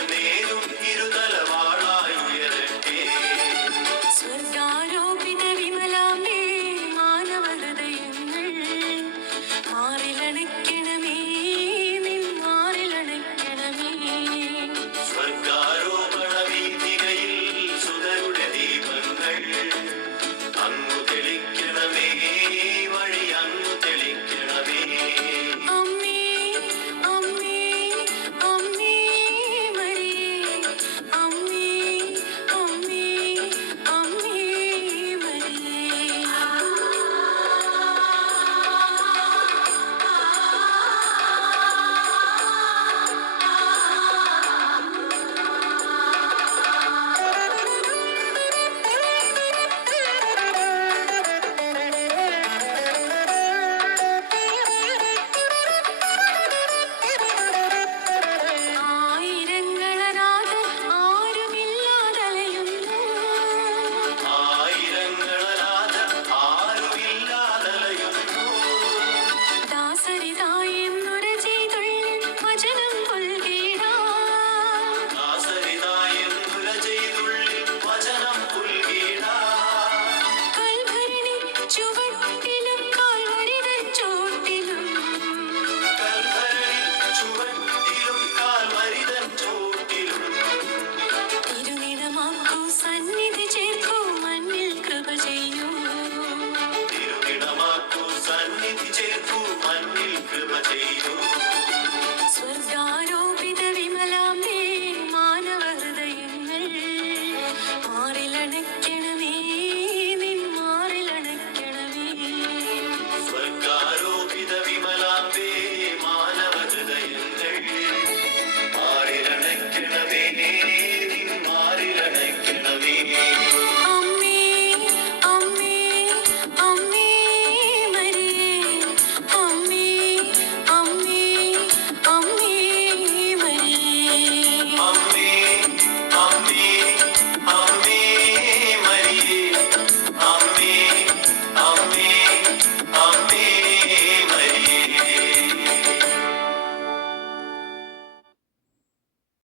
in the